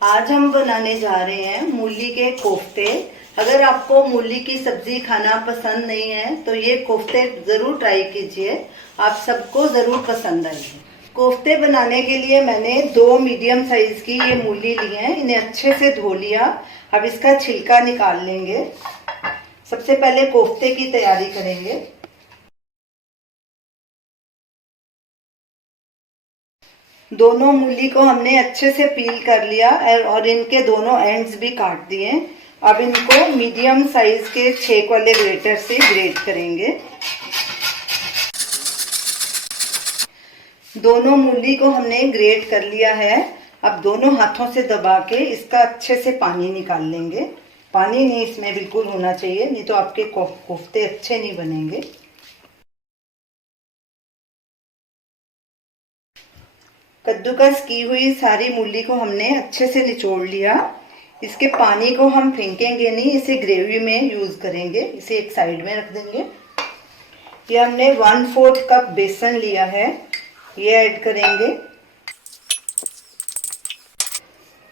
आज हम बनाने जा रहे हैं मूली के कोफ्ते। अगर आपको मूली की सब्जी खाना पसंद नहीं है तो ये कोफ्ते जरूर ट्राई कीजिए, आप सबको जरूर पसंद आएंगे। कोफ्ते बनाने के लिए मैंने 2 मीडियम साइज की ये मूली ली है, इन्हें अच्छे से धो लिया। अब इसका छिलका निकाल लेंगे। सबसे पहले कोफ्ते की तैयारी करेंगे। दोनों मूली को हमने अच्छे से पील कर लिया और इनके दोनों एंड्स भी काट दिए। अब इनको मीडियम साइज के छेक वाले ग्रेटर से ग्रेट करेंगे। दोनों मूली को हमने ग्रेट कर लिया है। अब दोनों हाथों से दबा के इसका अच्छे से पानी निकाल लेंगे। पानी नहीं इसमें बिल्कुल होना चाहिए, नहीं तो आपके कोफ्ते अच्छे नहीं बनेंगे। कद्दूकस की हुई सारी मूली को हमने अच्छे से निचोड़ लिया। इसके पानी को हम फेंकेंगे नहीं, इसे ग्रेवी में यूज करेंगे। इसे एक साइड में रख देंगे। ये हमने 1/4 कप बेसन लिया है, ये ऐड करेंगे।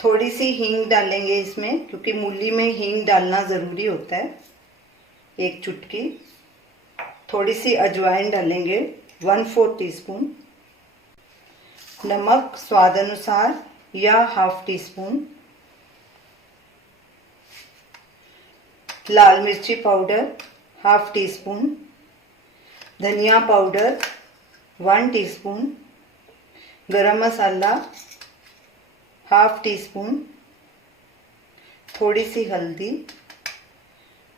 थोड़ी सी हींग डालेंगे इसमें, क्योंकि मूली में हींग डालना जरूरी होता है। 1 चुटकी। थोड़ी सी अजवाइन डालेंगे, 1/4 टीस्पून। नमक स्वाद अनुसार या 1/2 टीस्पून। लाल मिर्ची पाउडर 1/2 टीस्पून। धनिया पाउडर 1 टीस्पून। गरम मसाला 1/2 टीस्पून। थोड़ी सी हल्दी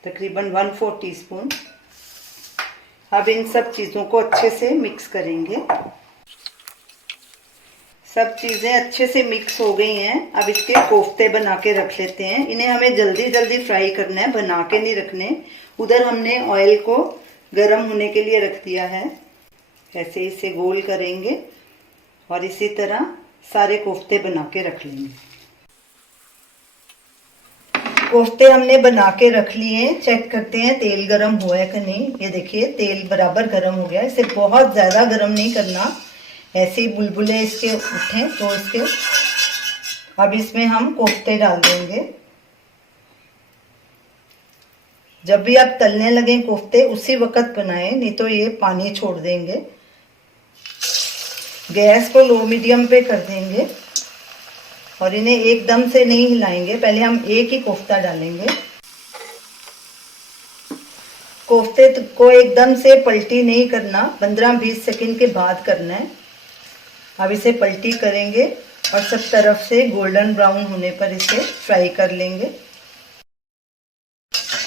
तकरीबन 1/4 टीस्पून। अब इन सब चीज़ों को अच्छे से मिक्स करेंगे। सब चीज़ें अच्छे से मिक्स हो गई हैं। अब इसके कोफ्ते बना के रख लेते हैं। इन्हें हमें जल्दी जल्दी फ्राई करना है, बना के नहीं रखने। उधर हमने ऑयल को गर्म होने के लिए रख दिया है। ऐसे इसे गोल करेंगे और इसी तरह सारे कोफ्ते बना के रख लेंगे। कोफ्ते हमने बना के रख लिए। चेक करते हैं तेल गरम हुआ है कि नहीं। ये देखिए तेल बराबर गरम हो गया। इसे बहुत ज़्यादा गरम नहीं करना, ऐसे ही बुलबुले इसके उठें तो इसके। अब इसमें हम कोफ्ते डाल देंगे। जब भी आप तलने लगे कोफ्ते उसी वक्त बनाएं, नहीं तो ये पानी छोड़ देंगे। गैस को लो मीडियम पे कर देंगे और इन्हें एकदम से नहीं हिलाएंगे। पहले हम एक ही कोफ्ता डालेंगे। कोफ्ते को एकदम से पलटी नहीं करना, 15-20 सेकंड के बाद करना है। अब इसे पलटी करेंगे और सब तरफ से गोल्डन ब्राउन होने पर इसे फ्राई कर लेंगे।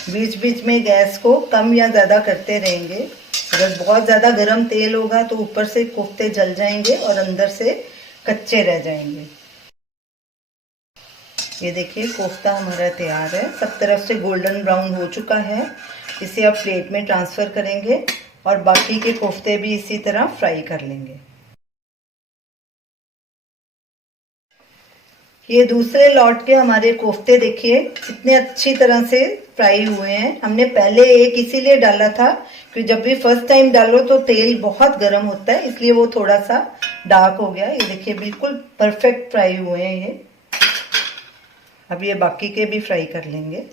बीच बीच में गैस को कम या ज़्यादा करते रहेंगे। अगर बहुत ज़्यादा गर्म तेल होगा तो ऊपर से कोफ्ते जल जाएंगे और अंदर से कच्चे रह जाएंगे। ये देखिए कोफ्ता हमारा तैयार है, सब तरफ से गोल्डन ब्राउन हो चुका है। इसे अब प्लेट में ट्रांसफ़र करेंगे और बाकी के कोफ्ते भी इसी तरह फ्राई कर लेंगे। ये दूसरे लॉट के हमारे कोफ्ते देखिए कितने अच्छी तरह से फ्राई हुए हैं। हमने पहले एक इसीलिए डाला था कि जब भी फर्स्ट टाइम डालो तो तेल बहुत गर्म होता है, इसलिए वो थोड़ा सा डार्क हो गया। ये देखिए बिल्कुल परफेक्ट फ्राई हुए हैं ये। अब ये बाकी के भी फ्राई कर लेंगे।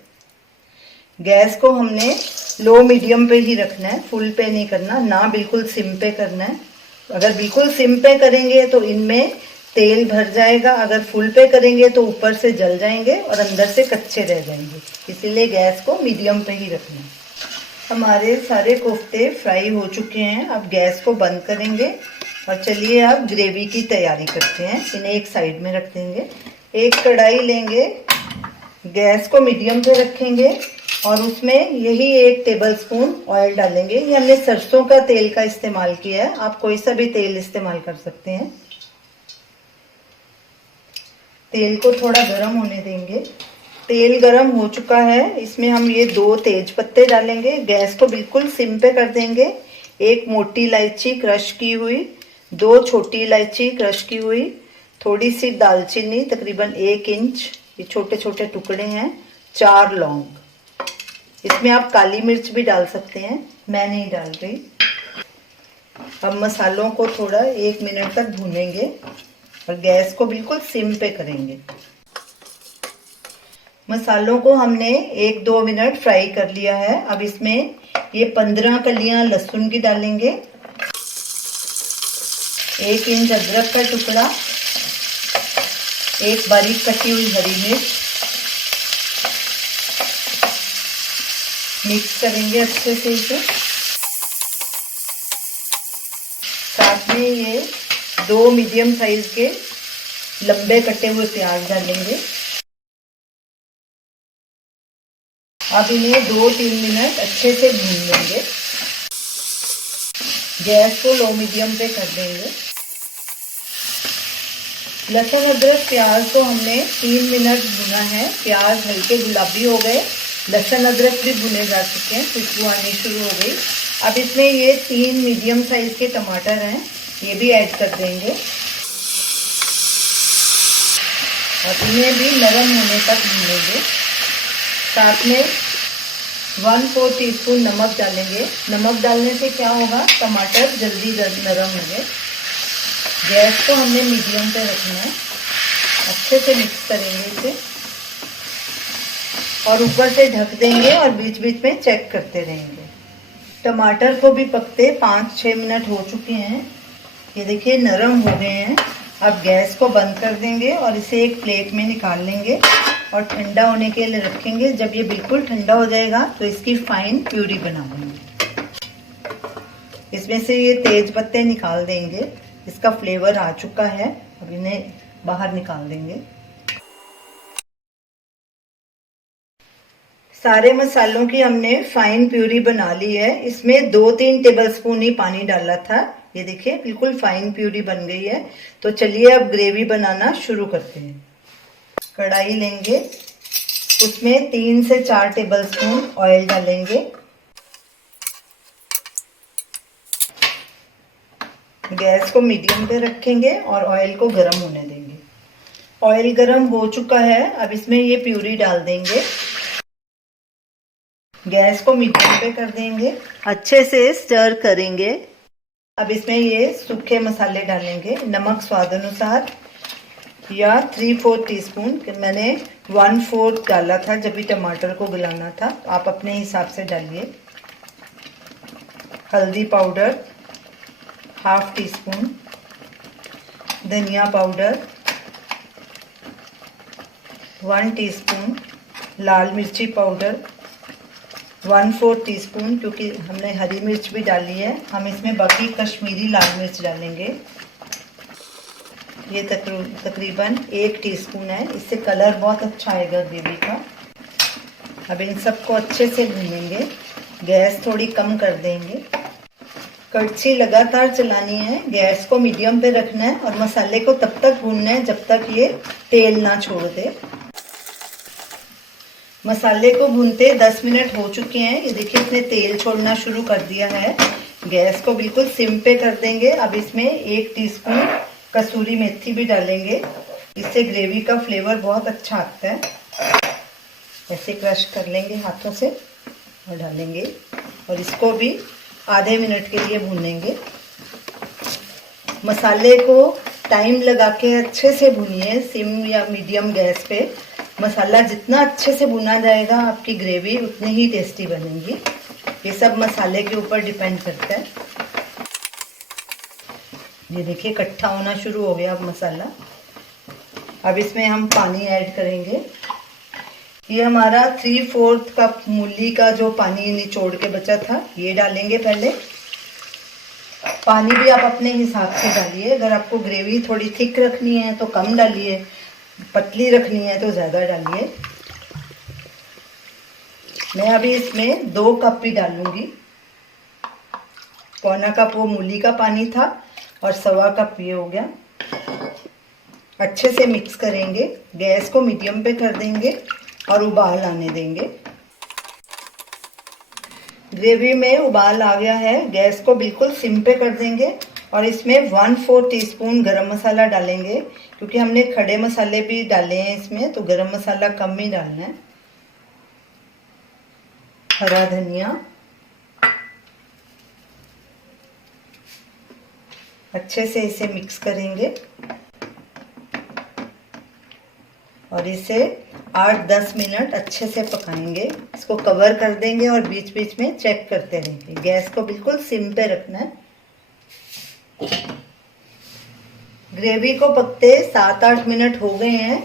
गैस को हमने लो मीडियम पे ही रखना है, फुल पे नहीं करना, ना बिल्कुल सिम पे करना है। अगर बिल्कुल सिम पे करेंगे तो इनमें तेल भर जाएगा, अगर फुल पे करेंगे तो ऊपर से जल जाएंगे और अंदर से कच्चे रह जाएंगे। इसीलिए गैस को मीडियम पे ही रखना है। हमारे सारे कोफ्ते फ्राई हो चुके हैं। अब गैस को बंद करेंगे और चलिए अब ग्रेवी की तैयारी करते हैं। इन्हें एक साइड में रख देंगे। एक कढ़ाई लेंगे, गैस को मीडियम पे रखेंगे और उसमें यही 1 टेबलस्पून ऑयल डालेंगे। ये हमने सरसों का तेल का इस्तेमाल किया है, आप कोई सा भी तेल इस्तेमाल कर सकते हैं। तेल को थोड़ा गरम होने देंगे। तेल गरम हो चुका है, इसमें हम ये 2 तेज पत्ते डालेंगे। गैस को बिल्कुल सिम पे कर देंगे। 1 मोटी इलायची क्रश की हुई, 2 छोटी इलायची क्रश की हुई, थोड़ी सी दालचीनी तकरीबन 1 इंच, ये छोटे छोटे टुकड़े हैं, 4 लौंग। इसमें आप काली मिर्च भी डाल सकते हैं, मैं नहीं डाल रही। अब मसालों को थोड़ा 1 मिनट तक भूनेंगे और गैस को बिल्कुल सिम पे करेंगे। मसालों को हमने 1-2 मिनट फ्राई कर लिया है। अब इसमें ये 15 कलियां लहसुन की डालेंगे, 1 इंच अदरक का टुकड़ा, 1 बारीक कटी हुई हरी मिर्च। मिक्स करेंगे अच्छे से इसे। साथ में ये 2 मीडियम साइज के लंबे कटे हुए प्याज डालेंगे। अब इन्हें 2-3 मिनट अच्छे से भून लेंगे। गैस को लो मीडियम पे कर देंगे। लहसुन अदरक प्याज को हमने 3 मिनट भुना है। प्याज हल्के गुलाबी हो गए, लहसुन अदरक भी भुने जा चुके हैं, खुशबू आनी शुरू हो गई। अब इसमें ये 3 मीडियम साइज के टमाटर हैं, ये भी ऐड कर देंगे और इन्हें भी नरम होने तक भूनेंगे। साथ में 1/4 टीस्पून नमक डालेंगे। नमक डालने से क्या होगा, टमाटर जल्दी नरम होंगे। गैस को हमने मीडियम पे रखना है। अच्छे से मिक्स करेंगे इसे और ऊपर से ढक देंगे और बीच बीच में चेक करते रहेंगे। टमाटर को भी पकते 5-6 मिनट हो चुके हैं। ये देखिए नरम हो गए हैं। अब गैस को बंद कर देंगे और इसे एक प्लेट में निकाल लेंगे और ठंडा होने के लिए रखेंगे। जब ये बिल्कुल ठंडा हो जाएगा तो इसकी फाइन प्यूरी बना लेंगे। इसमें से ये तेज पत्ते निकाल देंगे, इसका फ्लेवर आ चुका है। अब इन्हें बाहर निकाल देंगे। सारे मसालों की हमने फाइन प्यूरी बना ली है। इसमें 2-3 टेबलस्पून ही पानी डाला था। ये देखिए बिल्कुल फाइन प्यूरी बन गई है। तो चलिए अब ग्रेवी बनाना शुरू करते हैं। कढ़ाई लेंगे, उसमें 3 से 4 टेबलस्पून ऑयल डालेंगे। गैस को मीडियम पे रखेंगे और ऑयल को गर्म होने देंगे। ऑयल गर्म हो चुका है। अब इसमें ये प्यूरी डाल देंगे। गैस को मीडियम पे कर देंगे, अच्छे से स्टर करेंगे। अब इसमें ये सूखे मसाले डालेंगे। नमक स्वाद अनुसार या 3/4 टीस्पून, मैंने 1/4 डाला था जब भी टमाटर को गलाना था। आप अपने हिसाब से डालिए। हल्दी पाउडर 1/2 टीस्पून, धनिया पाउडर 1 टीस्पून, लाल मिर्ची पाउडर 1/4 टीस्पून, क्योंकि हमने हरी मिर्च भी डाली है। हम इसमें बाकी कश्मीरी लाल मिर्च डालेंगे। ये तकरीबन 1 टीस्पून है, इससे कलर बहुत अच्छा आएगा ग्रेवी का। अब इन सबको अच्छे से भूनेंगे। गैस थोड़ी कम कर देंगे। कड़छी लगातार चलानी है, गैस को मीडियम पे रखना है और मसाले को तब तक भूनना है जब तक ये तेल ना छोड़ दे। मसाले को भूनते 10 मिनट हो चुके हैं। ये देखिए इसने तेल छोड़ना शुरू कर दिया है। गैस को बिल्कुल सिम पे कर देंगे। अब इसमें 1 टीस्पून कसूरी मेथी भी डालेंगे, इससे ग्रेवी का फ्लेवर बहुत अच्छा आता है। ऐसे क्रश कर लेंगे हाथों से और डालेंगे और इसको भी आधे मिनट के लिए भूनेंगे। मसाले को टाइम लगा के अच्छे से भूनिए, सिम या मीडियम गैस पे। मसाला जितना अच्छे से भुना जाएगा आपकी ग्रेवी उतनी ही टेस्टी बनेगी। ये सब मसाले के ऊपर डिपेंड करता है। ये देखिए इकट्ठा होना शुरू हो गया अब मसाला। अब इसमें हम पानी ऐड करेंगे। ये हमारा 3/4 कप मूली का जो पानी निचोड़ के बचा था ये डालेंगे पहले। पानी भी आप अपने हिसाब से डालिए। अगर आपको ग्रेवी थोड़ी थिक रखनी है तो कम डालिए, पतली रखनी है तो ज़्यादा डालिए। मैं अभी इसमें 2 कप ही डालूंगी। 1/4 कप वो मूली का पानी था और 1/4 कप ये हो गया। अच्छे से मिक्स करेंगे। गैस को मीडियम पे कर देंगे और उबाल आने देंगे। ग्रेवी में उबाल आ गया है। गैस को बिल्कुल सिम पे कर देंगे और इसमें 1/4 टीस्पून गरम मसाला डालेंगे, क्योंकि हमने खड़े मसाले भी डाले हैं इसमें, तो गरम मसाला कम ही डालना है। हरा धनिया, अच्छे से इसे मिक्स करेंगे। और इसे 8-10 मिनट अच्छे से पकाएंगे। इसको कवर कर देंगे और बीच बीच में चेक करते रहेंगे। गैस को बिल्कुल सिम पे रखना है। ग्रेवी को पकते 7-8 मिनट हो गए हैं।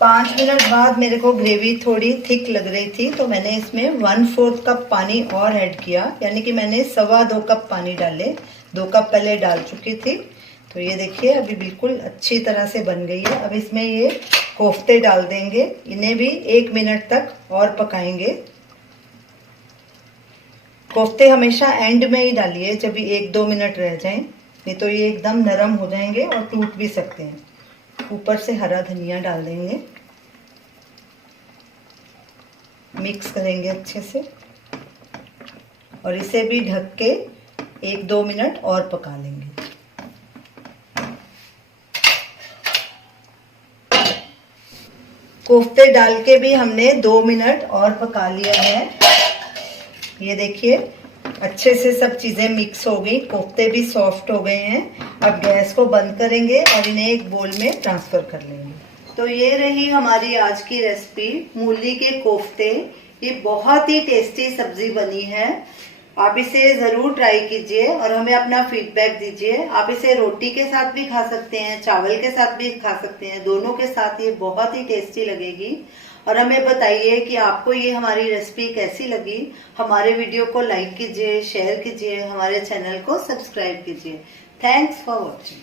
5 मिनट बाद मेरे को ग्रेवी थोड़ी थिक लग रही थी, तो मैंने इसमें 1/4 कप पानी और ऐड किया, यानी कि मैंने 2.25 कप पानी डाले। 2 कप पहले डाल चुकी थी। तो ये देखिए अभी बिल्कुल अच्छी तरह से बन गई है। अब इसमें ये कोफ्ते डाल देंगे, इन्हें भी 1 मिनट तक और पकाएंगे। कोफ्ते हमेशा एंड में ही डालिए, जब भी 1-2 मिनट रह जाएं, नहीं तो ये एकदम नरम हो जाएंगे और टूट भी सकते हैं। ऊपर से हरा धनिया डाल देंगे, मिक्स करेंगे अच्छे से और इसे भी ढक के 1-2 मिनट और पका लेंगे। कोफ्ते डाल के भी हमने 2 मिनट और पका लिया है। ये देखिए अच्छे से सब चीजें मिक्स हो गई, कोफ्ते भी सॉफ्ट हो गए हैं। अब गैस को बंद करेंगे और इन्हें एक बोल में ट्रांसफर कर लेंगे। तो ये रही हमारी आज की रेसिपी, मूली के कोफ्ते। ये बहुत ही टेस्टी सब्जी बनी है। आप इसे जरूर ट्राई कीजिए और हमें अपना फीडबैक दीजिए। आप इसे रोटी के साथ भी खा सकते हैं, चावल के साथ भी खा सकते हैं, दोनों के साथ ये बहुत ही टेस्टी लगेगी। और हमें बताइए कि आपको ये हमारी रेसिपी कैसी लगी। हमारे वीडियो को लाइक कीजिए, शेयर कीजिए, हमारे चैनल को सब्सक्राइब कीजिए। Thanks for watching.